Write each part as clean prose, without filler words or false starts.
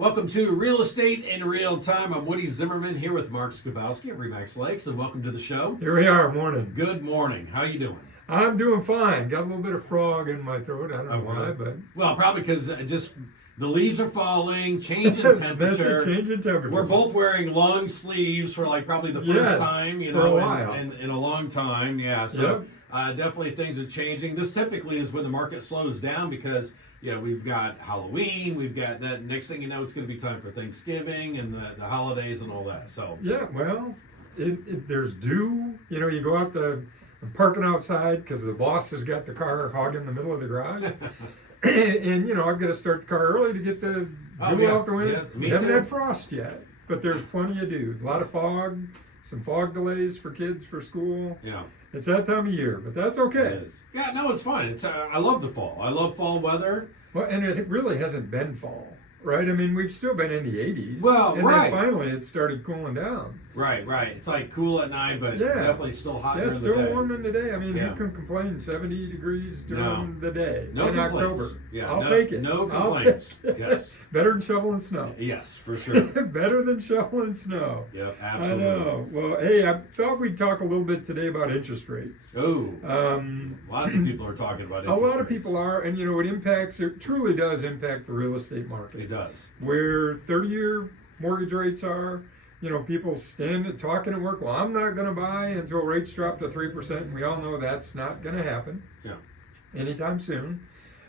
Welcome to Real Estate in Real Time. I'm Woody Zimmerman here with Mark Skabowski of Remax Lakes, and welcome to the show. Here we are, morning. Good morning. How you doing? I'm doing fine. Got a little bit of frog in my throat. I don't know why, but well, probably because just the leaves are falling, change in temperature. That's a change in temperature. We're both wearing long sleeves for like probably the first time, for a while. in a long time. Yeah, so definitely things are changing. This typically is when the market slows down because we've got Halloween, we've got that. Next thing you know, it's going to be time for Thanksgiving and the holidays and all that. So well, there's dew. You go out I'm parking outside because the boss has got the car hogging the middle of the garage. and I've got to start the car early to get the dew off the wind. Yeah, we haven't had frost yet, but there's plenty of dew. A lot of fog, some fog delays for kids for school. Yeah. It's that time of year, but that's okay. It is. Yeah, no, it's fine. I love the fall. I love fall weather. Well, and it really hasn't been fall, right? I mean, we've still been in the 80s. Well, and then finally it started cooling down. Right. It's like cool at night, but definitely still hot during the day. Yeah, still warm in the day. I mean, who can complain 70 degrees during the day in October? Yeah, I'll take it. No complaints. Yes. Better than shoveling snow. Yes, for sure. Better than shoveling snow. Yep, absolutely. I know. Well, hey, I thought we'd talk a little bit today about interest rates. Oh. Lots of people are talking about interest rates. A lot of people are, and it truly does impact the real estate market. It does. Where 30-year mortgage rates are, people talking at work, well, I'm not going to buy until rates drop to 3%, and we all know that's not going to happen anytime soon.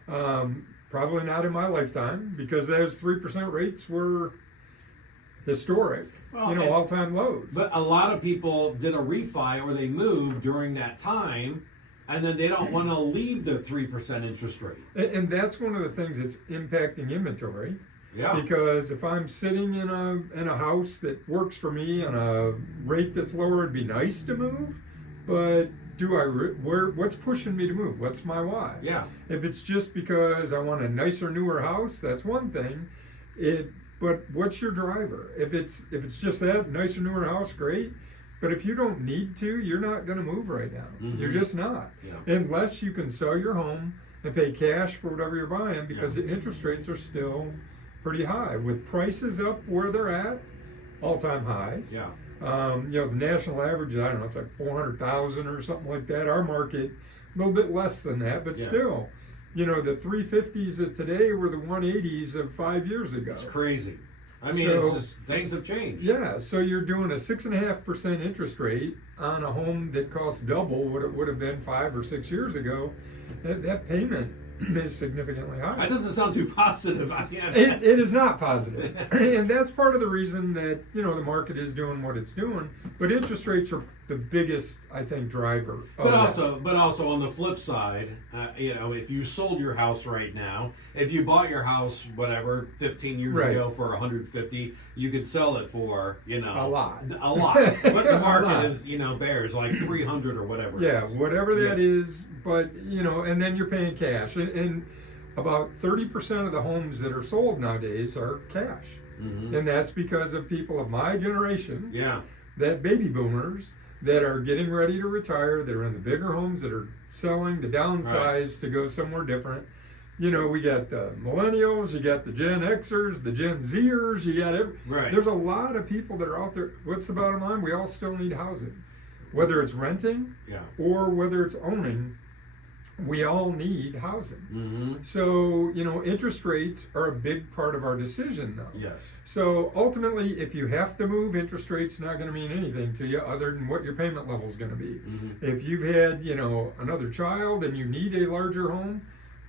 Probably not in my lifetime, because those 3% rates were historic, all-time lows. But a lot of people did a refi or they moved during that time, and then they don't want to leave the 3% interest rate. And that's one of the things that's impacting inventory. Yeah. Because if I'm sitting in a house that works for me on a rate that's lower, it'd be nice to move. But what's pushing me to move? What's my why? Yeah. If it's just because I want a nicer, newer house, that's one thing. But what's your driver? If it's just that nicer, newer house, great. But if you don't need to, you're not going to move right now. Mm-hmm. You're just not. Yeah. Unless you can sell your home and pay cash for whatever you're buying, because the interest rates are still pretty high, with prices up where they're at, all-time highs. Yeah. The national average, I don't know, it's like 400,000 or something like that. Our market, a little bit less than that, but still, the 350s of today were the 180s of 5 years ago. It's crazy. I mean, it's just, things have changed. Yeah, so you're doing a 6.5% interest rate on a home that costs double what it would have been 5 or 6 years ago. That payment is significantly higher. That doesn't sound too positive. It is not positive. And that's part of the reason that, the market is doing what it's doing. But interest rates are the biggest, I think, driver of But also on the flip side, if you sold your house right now, if you bought your house, 15 years ago for 150, you could sell it for, a lot. But the market is, bears like 300 or whatever. Yeah, whatever that is. But, and then you're paying cash. And about 30% of the homes that are sold nowadays are cash. Mm-hmm. And that's because of people of my generation, that baby boomers, that are getting ready to retire, that are in the bigger homes, that are selling, the downsize to go somewhere different. We got the millennials, you got the Gen Xers, the Gen Zers, you got There's a lot of people that are out there. What's the bottom line? We all still need housing. Whether it's renting or whether it's owning, we all need housing. Mm-hmm. So, interest rates are a big part of our decision, though. Yes. So, ultimately, if you have to move, interest rate's not going to mean anything to you other than what your payment level is going to be. Mm-hmm. If you've had, another child and you need a larger home,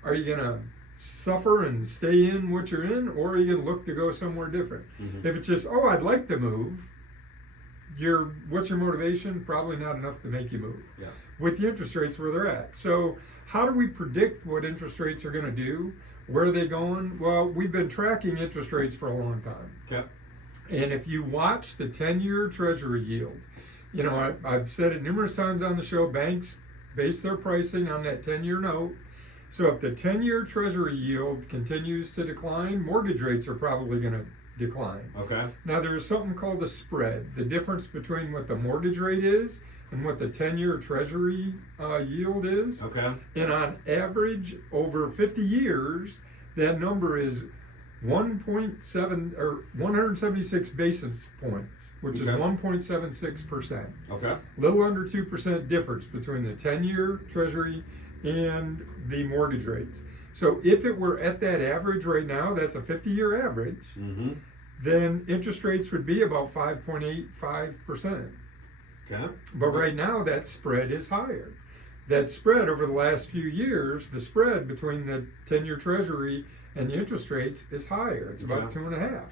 are you going to suffer and stay in what you're in, or are you going to look to go somewhere different? Mm-hmm. If it's just, I'd like to move, what's your motivation? Probably not enough to make you move. Yeah. With the interest rates where they're at. So how do we predict what interest rates are going to do? Where are they going? Well, we've been tracking interest rates for a long time. Okay. And if you watch the 10-year Treasury yield, I've said it numerous times on the show, banks base their pricing on that 10-year note. So if the 10-year Treasury yield continues to decline, mortgage rates are probably going to decline. Okay. Now there's something called the spread, the difference between what the mortgage rate is and what the 10-year Treasury yield is. Okay. And on average, over 50 years, that number is 1.7 or 176 basis points, which is Okay. 1.76%. Okay. Little under 2% difference between the 10-year Treasury and the mortgage rates. So if it were at that average right now, that's a 50-year average, Mm-hmm. then interest rates would be about 5.85%. Okay. But right now, that spread is higher. That spread over the last few years, the spread between the 10-year Treasury and the interest rates is higher. It's about Okay. 2.5.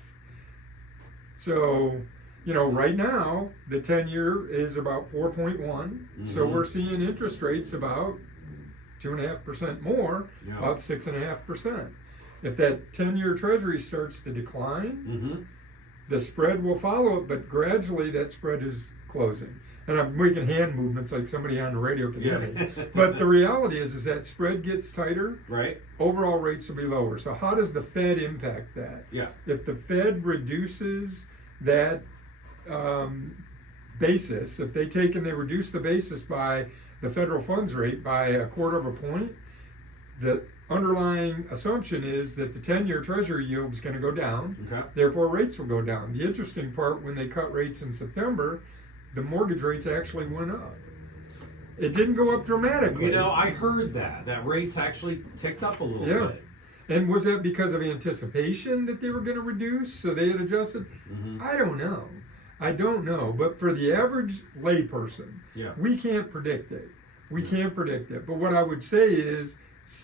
So, right now, the 10-year is about 4.1. So Mhm. we're seeing interest rates about 2.5% more, Yeah. about 6.5%. If that 10-year Treasury starts to decline, Mm-hmm. the spread will follow it, but gradually that spread is closing. And I'm making hand movements like somebody on the radio can hear me. But the reality is that spread gets tighter, Right. overall rates will be lower. So how does the Fed impact that? Yeah. If the Fed reduces that basis, if they take and they reduce the basis by the federal funds rate by a quarter of a point, the underlying assumption is that the 10-year Treasury yield is going to go down. Okay. Therefore, rates will go down. The interesting part, when they cut rates in September, the mortgage rates actually went up. It didn't go up dramatically. I heard that rates actually ticked up a little Yeah. bit. And was that because of anticipation that they were going to reduce, so they had adjusted? Mm-hmm. I don't know. But for the average layperson, Yeah. we can't predict it. But what I would say is,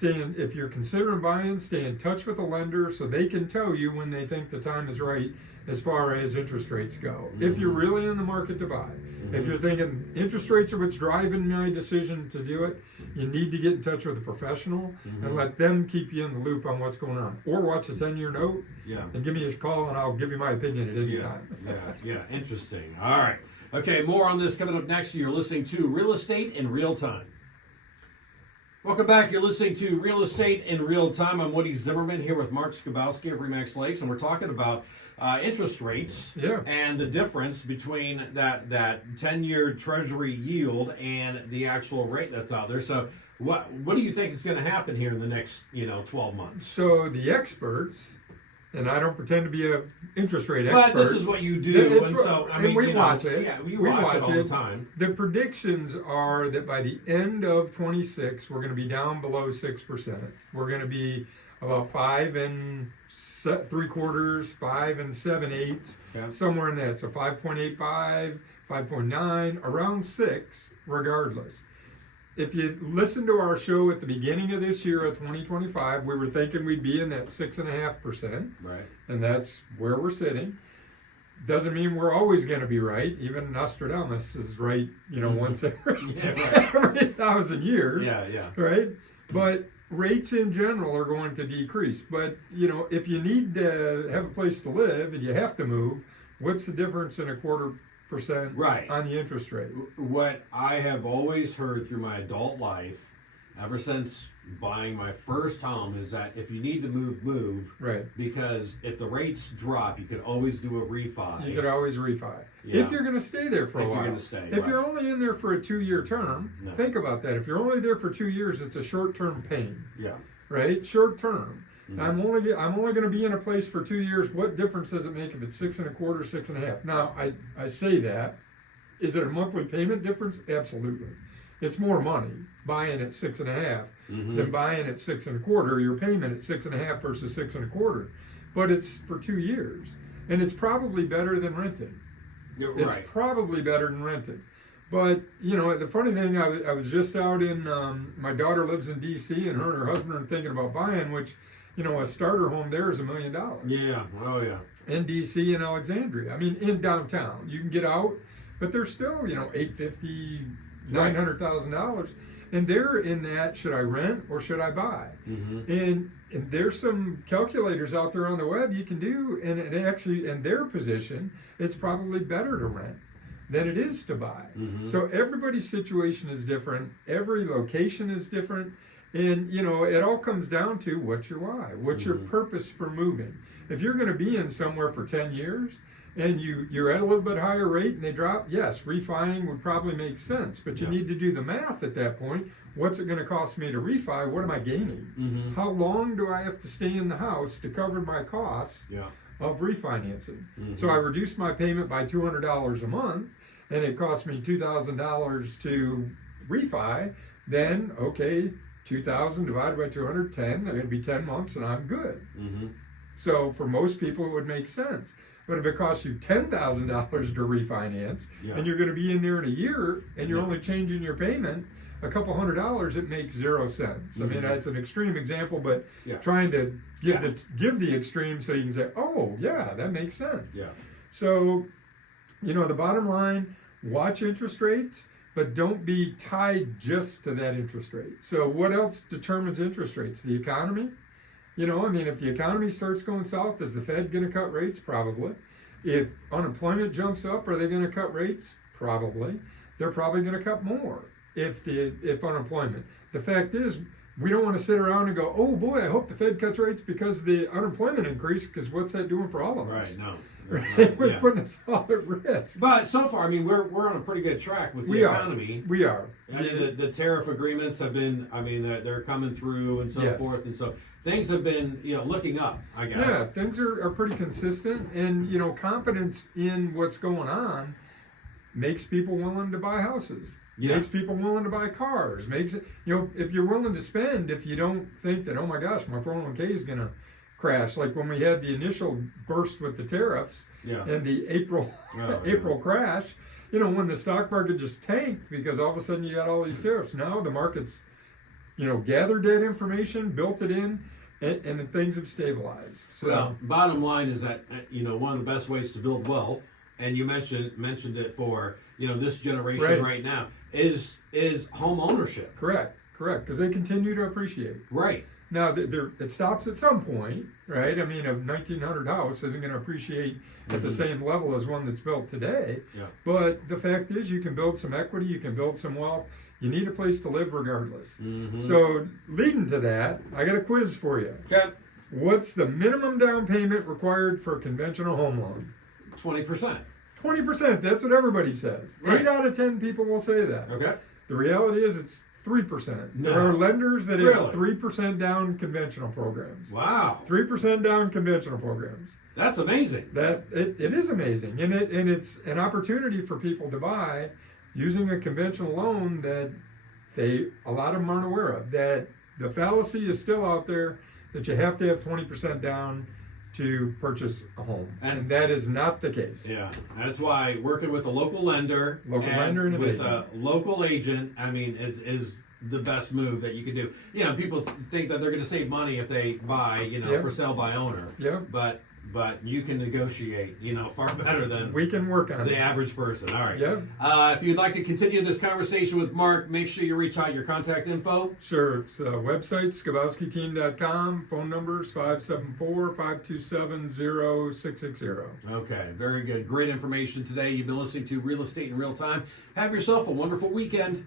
if you're considering buying, stay in touch with a lender so they can tell you when they think the time is right as far as interest rates go. If you're really in the market to buy. If you're thinking interest rates are what's driving my decision to do it, you need to get in touch with a professional and let them keep you in the loop on what's going on. Or watch a 10-year note Yeah. and give me a call and I'll give you my opinion at any Yeah, time. yeah, interesting. All right. Okay, more on this coming up next. You're listening to Real Estate in Real Time. Welcome back. You're listening to Real Estate in Real Time. I'm Woody Zimmerman here with Mark Skabowski of Remax Lakes, and we're talking about interest rates Yeah. and the difference between that 10-year Treasury yield and the actual rate that's out there. So what do you think is going to happen here in the next 12 months? So the experts, and I don't pretend to be an interest rate expert. But this is what you do, It's and right. so I And mean, we watch it. Yeah, we We watch it watch all it. the time. The predictions are that by the end of 26, we're going to be down below 6%. We're going to be about 5 3/4, 5 7/8, Okay. somewhere in that. So 5.85, 5.9, around 6, regardless. If you listen to our show at the beginning of this year of 2025, we were thinking we'd be in that 6.5%, Right. and that's where we're sitting. Doesn't mean we're always going to be right. Even Nostradamus is right, once every, Yeah, right. every 1,000 years. Yeah. Right? But rates in general are going to decrease. But, if you need to have a place to live and you have to move, what's the difference in 0.25% Right. on the interest rate? What I have always heard through my adult life, ever since buying my first home, is that if you need to move. Right. Because if the rates drop, you could always do a refi. You could always refi. Yeah. If you're going to stay there for a If you're while. gonna stay, If right. you're only in there for a 2-year term, No. think about that. If you're only there for 2 years, it's a short-term pain. Yeah. Right? Short term. Mhm. I'm only going to be in a place for 2 years. What difference does it make if it's 6.25, 6.5? Now I say that. Is it a monthly payment difference? Absolutely. It's more money buying at 6.5 than buying at 6.25. Your payment at 6.5 versus 6.25, but it's for 2 years, and it's probably better than renting. You're It's right. probably better than renting. But, the funny thing, I was just out in, my daughter lives in D.C., and her and her husband are thinking about buying, which, a starter home there is $1 million. Yeah. Oh yeah. In D.C. and Alexandria. I mean, in downtown. You can get out, but they're still, $850,000, $900,000. And they're in that, should I rent or should I buy? Mm-hmm. And there's some calculators out there on the web you can do, and actually, in their position, it's probably better to rent than it is to buy. Mhm. So everybody's situation is different. Every location is different. And, it all comes down to what's your why? What's your purpose for moving? If you're going to be in somewhere for 10 years, and you're at a little bit higher rate and they drop, yes, refining would probably make sense. But you need to do the math at that point. What's it going to cost me to refi? What am I gaining? Mm-hmm. How long do I have to stay in the house to cover my costs Yeah. of refinancing? Mm-hmm. So I reduced my payment by $200 a month, and it cost me $2,000 to refi. Then, okay, 2,000 divided by 210, it'd be 10 months and I'm good. Mm-hmm. So for most people, it would make sense. But if it costs you $10,000 to refinance, Yeah. and you're going to be in there in a year, and you're Yeah. only changing your payment a couple $100, it makes 0 sense. I mean, Mhm. that's an extreme example, but Yeah. trying to give Yeah. give the extreme so you can say, oh yeah, that makes sense. Yeah. So, the bottom line, watch interest rates, but don't be tied just to that interest rate. So what else determines interest rates? The economy? If the economy starts going south, is the Fed going to cut rates? Probably. If unemployment jumps up, are they going to cut rates? Probably. They're probably going to cut more if unemployment. The fact is, we don't want to sit around and go, oh boy, I hope the Fed cuts rates because the unemployment increased, because what's that doing for all of us? Right. No. Right? We're Yeah. putting us all at risk. But so far, I mean, we're on a pretty good track with the We are. economy. We are. I mean, the tariff agreements have been, I mean, they're coming through and so Yes. forth, and so things have been, looking up, I guess. Yeah, things are pretty consistent, and confidence in what's going on makes people willing to buy houses. Yeah. Makes people willing to buy cars. Makes it, if you're willing to spend, if you don't think that, oh my gosh, my 401k is going to crash, like when we had the initial burst with the tariffs Yeah. and the April Oh, April crash, when the stock market just tanked because all of a sudden you got all these tariffs. Now the market's gathered that information, built it in, and things have stabilized. So Well, bottom line is that one of the best ways to build wealth, and you mentioned it for this generation right now, is home ownership. correct, because they continue to appreciate. Right. Now, it stops at some point, right? I mean, a 1900 house isn't going to appreciate at the Mhm. same level as one that's built today. Yeah. But the fact is, you can build some equity, you can build some wealth. You need a place to live regardless. Mm-hmm. So, leading to that, I got a quiz for you. Okay. What's the minimum down payment required for a conventional home loan? 20%. 20%. That's what everybody says. Right. 8 out of 10 people will say that. Okay. The reality is, it's 3%. No. There are lenders that Really? have 3% down conventional programs. Wow. 3% down conventional programs. That's amazing. That it is amazing, and it's an opportunity for people to buy using a conventional loan that a lot of them aren't aware of. That the fallacy is still out there that you have to have 20% down to purchase a home, and that is not the case. Yeah, that's why working with a local lender, And an with agent. a local agent, I mean, is the best move that you can do. People think that they're going to save money if they buy, Yeah. for sale by owner. Yeah. But you can negotiate, far better than We can work on the it. average person. All right. Yep. If you'd like to continue this conversation with Mark, make sure you reach out your contact info. Sure, it's website, skabowskiteam.com, phone numbers 574-527-0660. Okay, very good. Great information today. You've been listening to Real Estate in Real Time. Have yourself a wonderful weekend.